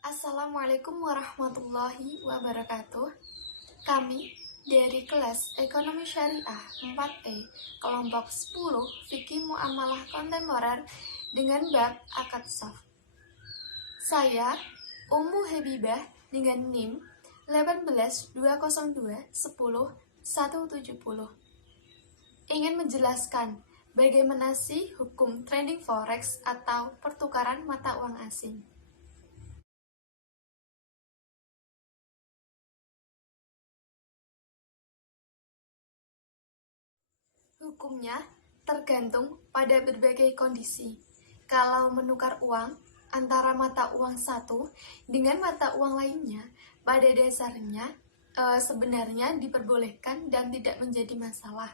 Assalamualaikum warahmatullahi wabarakatuh. Kami dari kelas Ekonomi Syariah 4E kelompok 10 Fikih Muamalah Kontemporer dengan bab akad soft. Saya Ummu Habibah dengan NIM 18202107170 ingin menjelaskan bagaimana sih hukum trading forex atau pertukaran mata uang asing. Hukumnya tergantung pada berbagai kondisi. Kalau menukar uang antara mata uang satu dengan mata uang lainnya, pada dasarnya sebenarnya diperbolehkan dan tidak menjadi masalah.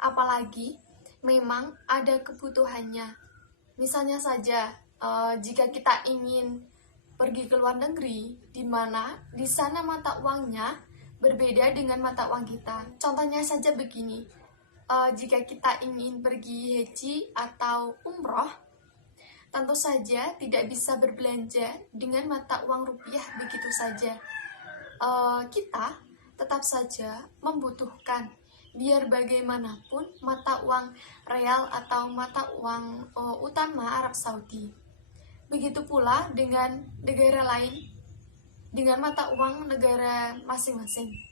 Apalagi memang ada kebutuhannya. Misalnya saja, jika kita ingin pergi ke luar negeri, di mana di sana mata uangnya berbeda dengan mata uang kita. Contohnya saja begini, jika kita ingin pergi haji atau umroh, tentu saja tidak bisa berbelanja dengan mata uang rupiah begitu saja. Kita tetap saja membutuhkan biar bagaimanapun mata uang real atau mata uang utama Arab Saudi. Begitu pula dengan negara lain, dengan mata uang negara masing-masing.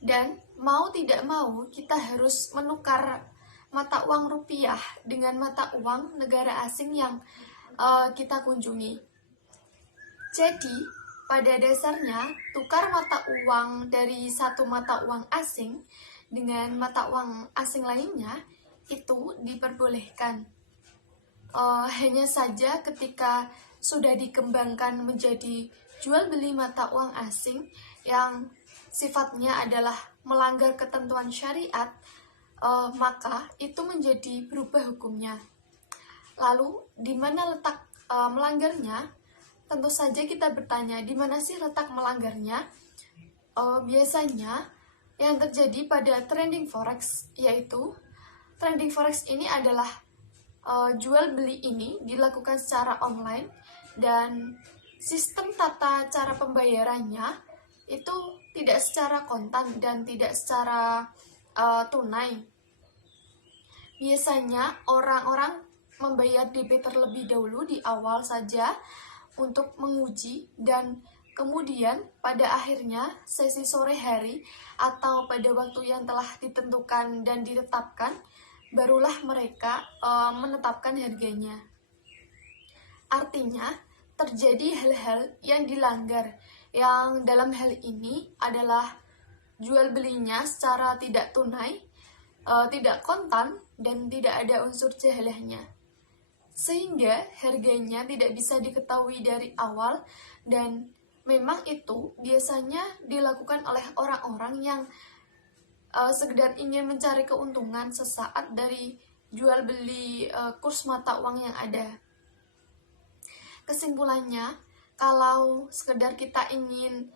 Dan mau tidak mau kita harus menukar mata uang rupiah dengan mata uang negara asing yang kita kunjungi. Jadi pada dasarnya tukar mata uang dari satu mata uang asing dengan mata uang asing lainnya itu diperbolehkan. Hanya saja ketika sudah dikembangkan menjadi jual beli mata uang asing yang sifatnya adalah melanggar ketentuan syariat, maka itu menjadi berubah hukumnya. Lalu, di mana letak melanggarnya? Tentu saja kita bertanya, di mana sih letak melanggarnya? Biasanya yang terjadi pada trading forex, yaitu trading forex ini adalah jual beli ini dilakukan secara online dan sistem tata cara pembayarannya itu tidak secara kontan dan tidak secara tunai. Biasanya orang-orang membayar DP terlebih dahulu di awal saja untuk menguji, dan kemudian pada akhirnya sesi sore hari atau pada waktu yang telah ditentukan dan ditetapkan, barulah mereka menetapkan harganya. Artinya terjadi hal-hal yang dilanggar, yang dalam hal ini adalah jual belinya secara tidak tunai, tidak kontan, dan tidak ada unsur jahalahnya, sehingga harganya tidak bisa diketahui dari awal. Dan memang itu biasanya dilakukan oleh orang-orang yang sekedar ingin mencari keuntungan sesaat dari jual beli kurs mata uang yang ada. Kesimpulannya, kalau sekedar kita ingin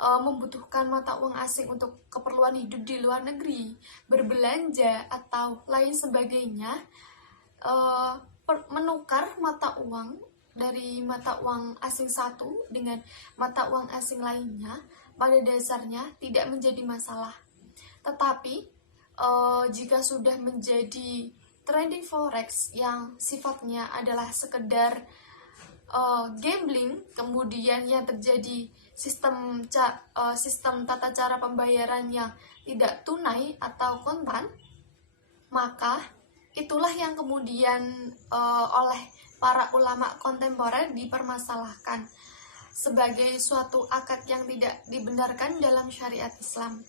membutuhkan mata uang asing untuk keperluan hidup di luar negeri, berbelanja, atau lain sebagainya, menukar mata uang dari mata uang asing satu dengan mata uang asing lainnya pada dasarnya tidak menjadi masalah. Tetapi jika sudah menjadi trading forex yang sifatnya adalah sekedar gambling, kemudian yang terjadi sistem tata cara pembayaran yang tidak tunai atau kontan, maka itulah yang kemudian oleh para ulama kontemporer dipermasalahkan sebagai suatu akad yang tidak dibenarkan dalam syariat Islam.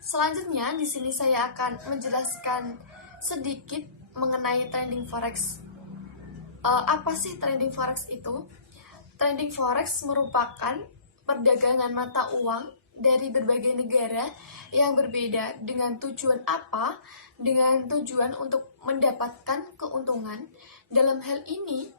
Selanjutnya di sini saya akan menjelaskan sedikit mengenai trading forex. Apa sih trading forex itu? Trading forex merupakan perdagangan mata uang dari berbagai negara yang berbeda dengan tujuan apa? Dengan tujuan untuk mendapatkan keuntungan. Dalam hal ini,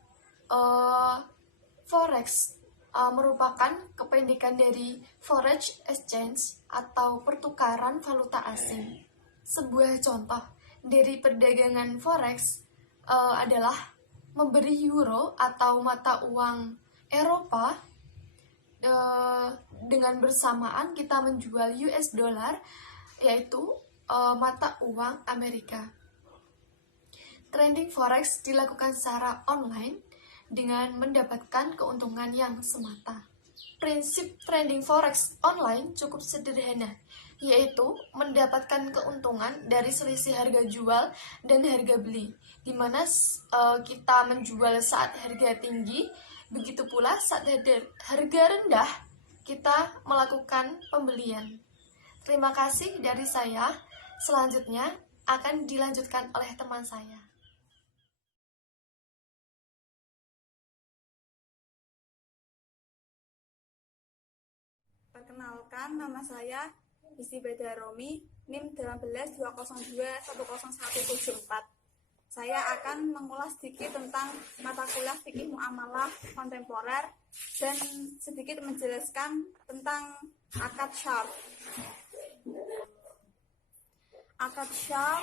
forex merupakan kependekan dari foreign exchange atau pertukaran valuta asing. Sebuah contoh dari perdagangan forex adalah memberi euro atau mata uang Eropa, dengan bersamaan kita menjual US dollar, yaitu mata uang Amerika. Trading forex dilakukan secara online dengan mendapatkan keuntungan yang semata. Prinsip trading forex online cukup sederhana, yaitu mendapatkan keuntungan dari selisih harga jual dan harga beli, di mana kita menjual saat harga tinggi, begitu pula saat harga rendah kita melakukan pembelian. Terima kasih dari saya. Selanjutnya akan dilanjutkan oleh teman saya. Perkenalkan, nama saya Isi Beda Romi, NIM 182021014. Saya akan mengulas sedikit tentang mata kuliah fikih muamalah kontemporer dan sedikit menjelaskan tentang akad syarf. Akad syarf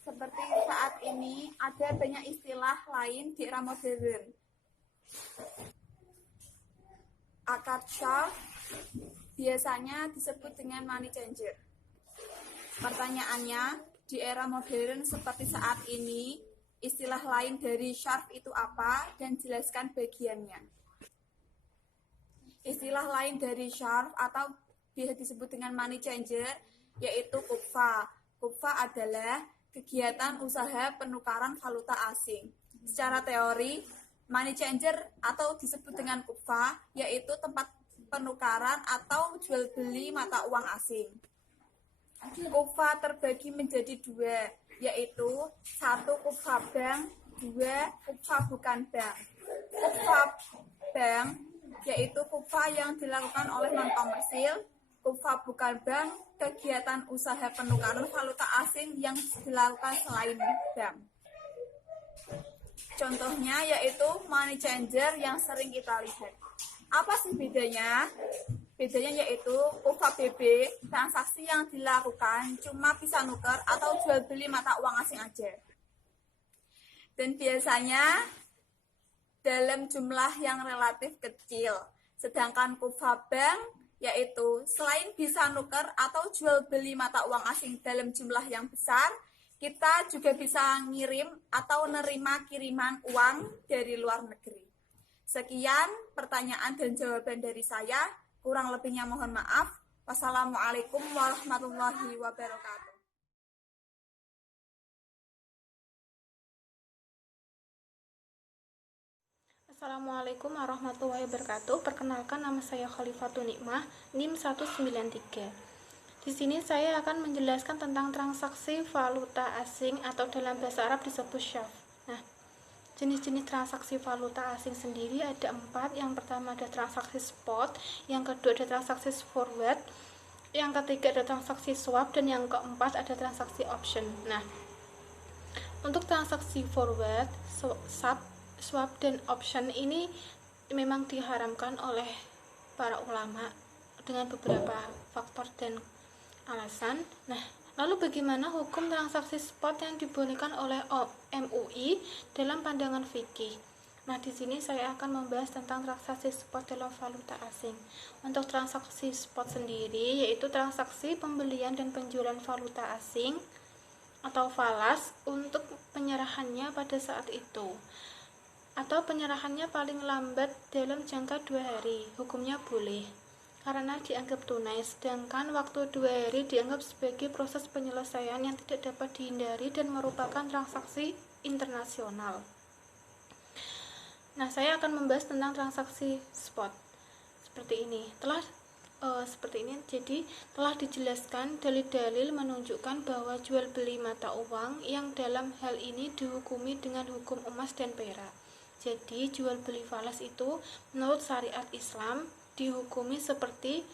seperti saat ini ada banyak istilah lain di era modern. Akad syarf biasanya disebut dengan money changer. Pertanyaannya, di era modern seperti saat ini, istilah lain dari syarf itu apa dan jelaskan bagiannya. Istilah lain dari syarf atau biasa disebut dengan money changer yaitu kupfa. Kupfa adalah kegiatan usaha penukaran valuta asing. Secara teori, money changer atau disebut dengan kupfa yaitu tempat penukaran atau jual beli mata uang asing. Kupfa terbagi menjadi dua, yaitu satu kupfa bank, dua kupfa bukan bank. Kupfa bank yaitu kupfa yang dilakukan oleh non-komersil. Kupfa bukan bank, kegiatan usaha penukaran valuta asing yang dilakukan selain bank. Contohnya yaitu money changer yang sering kita lihat. Apa sih bedanya? Bedanya yaitu kupfa BB, transaksi yang dilakukan cuma bisa nuker atau jual beli mata uang asing aja. Dan biasanya dalam jumlah yang relatif kecil. Sedangkan kupfa bank yaitu selain bisa nuker atau jual beli mata uang asing dalam jumlah yang besar, kita juga bisa ngirim atau nerima kiriman uang dari luar negeri. Sekian pertanyaan dan jawaban dari saya. Kurang lebihnya mohon maaf. Wassalamualaikum warahmatullahi wabarakatuh. Assalamualaikum warahmatullahi wabarakatuh. Perkenalkan, nama saya Khalifatun Nikmah, NIM 193. Di sini saya akan menjelaskan tentang transaksi valuta asing atau dalam bahasa Arab disebut syarf. Nah, jenis-jenis transaksi valuta asing sendiri ada 4. Yang pertama ada transaksi spot, yang kedua ada transaksi forward, yang ketiga ada transaksi swap, dan yang keempat ada transaksi option. Nah, untuk transaksi forward, swap, dan option ini memang diharamkan oleh para ulama dengan beberapa faktor dan alasan. Nah, lalu bagaimana hukum transaksi spot yang dibolehkan oleh MUI dalam pandangan fikih? Nah, di sini saya akan membahas tentang transaksi spot dalam valuta asing. Untuk transaksi spot sendiri yaitu transaksi pembelian dan penjualan valuta asing atau falas untuk penyerahannya pada saat itu, atau penyerahannya paling lambat dalam jangka 2 hari. Hukumnya boleh karena dianggap tunai, sedangkan waktu 2 hari dianggap sebagai proses penyelesaian yang tidak dapat dihindari dan merupakan transaksi internasional. Nah, saya akan membahas tentang transaksi spot seperti ini. Jadi telah dijelaskan dalil-dalil menunjukkan bahwa jual beli mata uang yang dalam hal ini dihukumi dengan hukum emas dan perak. Jadi jual beli falas itu menurut syariat Islam dihukumi seperti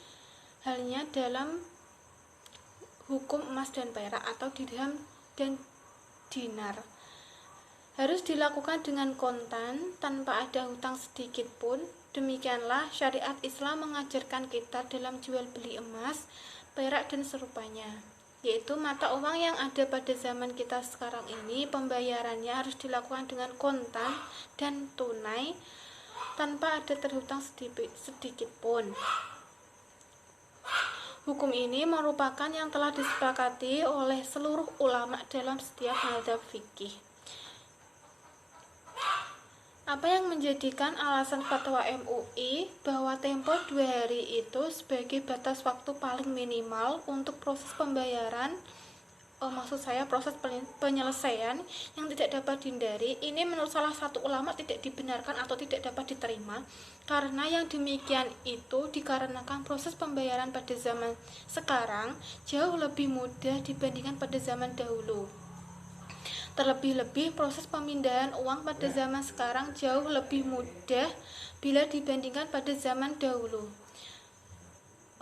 halnya dalam hukum emas dan perak atau dirham dan dinar. Harus dilakukan dengan kontan tanpa ada hutang sedikit pun. Demikianlah syariat Islam mengajarkan kita dalam jual beli emas, perak, dan serupanya. yaitu mata uang yang ada pada zaman kita sekarang ini pembayarannya harus dilakukan dengan kontan dan tunai tanpa ada terhutang sedikit pun. Hukum ini merupakan yang telah disepakati oleh seluruh ulama dalam setiap mazhab fikih. Apa yang menjadikan alasan fatwa MUI bahwa tempo 2 hari itu sebagai batas waktu paling minimal untuk proses pembayaran, maksud saya proses penyelesaian yang tidak dapat dihindari, ini menurut salah satu ulama tidak dibenarkan atau tidak dapat diterima, karena yang demikian itu dikarenakan proses pembayaran pada zaman sekarang jauh lebih mudah dibandingkan pada zaman dahulu. Terlebih-lebih proses pemindahan uang pada zaman sekarang jauh lebih mudah bila dibandingkan pada zaman dahulu.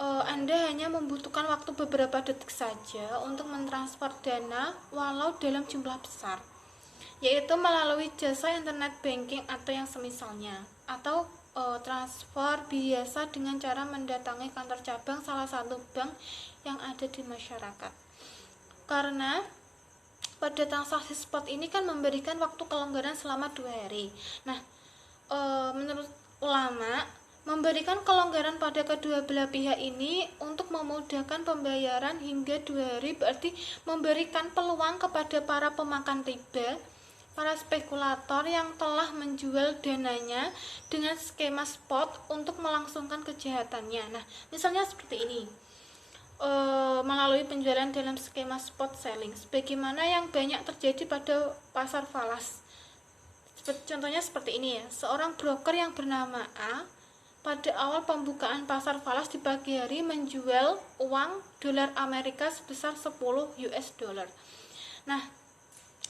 Anda hanya membutuhkan waktu beberapa detik saja untuk mentransfer dana walau dalam jumlah besar, yaitu melalui jasa internet banking atau yang semisalnya, atau transfer biasa dengan cara mendatangi kantor cabang salah satu bank yang ada di masyarakat. Karena pada transaksi spot ini kan memberikan waktu kelonggaran selama 2 hari. Nah, menurut ulama, memberikan kelonggaran pada kedua belah pihak ini untuk memudahkan pembayaran hingga 2 hari berarti memberikan peluang kepada para pemakan riba, para spekulator yang telah menjual dananya dengan skema spot untuk melangsungkan kejahatannya. Nah, misalnya seperti ini. Melalui penjualan dalam skema spot selling sebagaimana yang banyak terjadi pada pasar falas. Contohnya seperti ini ya, seorang broker yang bernama A pada awal pembukaan pasar falas di pagi hari menjual uang dolar Amerika sebesar 10 US dollar. Nah,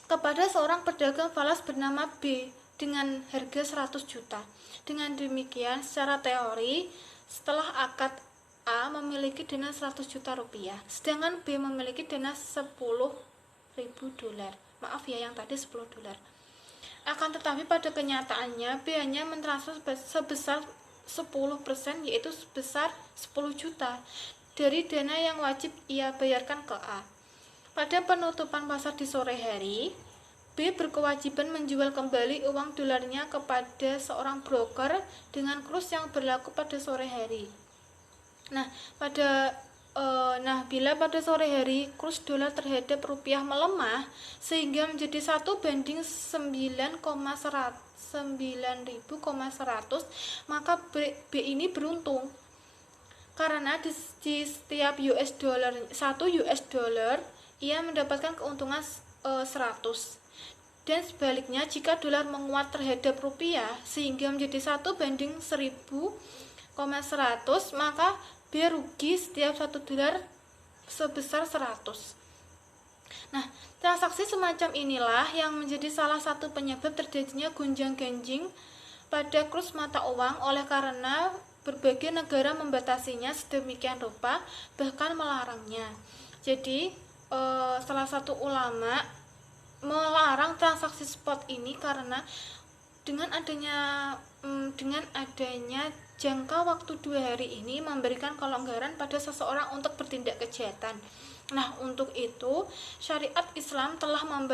kepada seorang pedagang falas bernama B dengan harga 100 juta. Dengan demikian, secara teori, setelah akad A memiliki dana 100 juta rupiah, sedangkan B memiliki dana 10.000 dolar. Maaf ya, yang tadi 10 dolar. Akan tetapi pada kenyataannya B hanya mentransfer sebesar 10%, yaitu sebesar 10 juta dari dana yang wajib ia bayarkan ke A. Pada penutupan pasar di sore hari, B berkewajiban menjual kembali uang dolarnya kepada seorang broker dengan kurs yang berlaku pada sore hari. Nah, bila pada sore hari kurs dolar terhadap rupiah melemah sehingga menjadi 1:9.100, maka B ini beruntung. Karena di setiap US dollar 1 US dollar ia mendapatkan keuntungan 100. Dan sebaliknya, jika dolar menguat terhadap rupiah sehingga menjadi 1:1000,100, maka B rugi setiap 1 dolar sebesar 100. Nah, transaksi semacam inilah yang menjadi salah satu penyebab terjadinya gonjang-ganjing pada kurs mata uang oleh karena berbagai negara membatasinya sedemikian rupa, bahkan melarangnya. Jadi, salah satu ulama melarang transaksi spot ini karena dengan adanya jangka waktu 2 hari ini memberikan kelonggaran pada seseorang untuk bertindak kejahatan. Nah, untuk itu syariat Islam telah memberi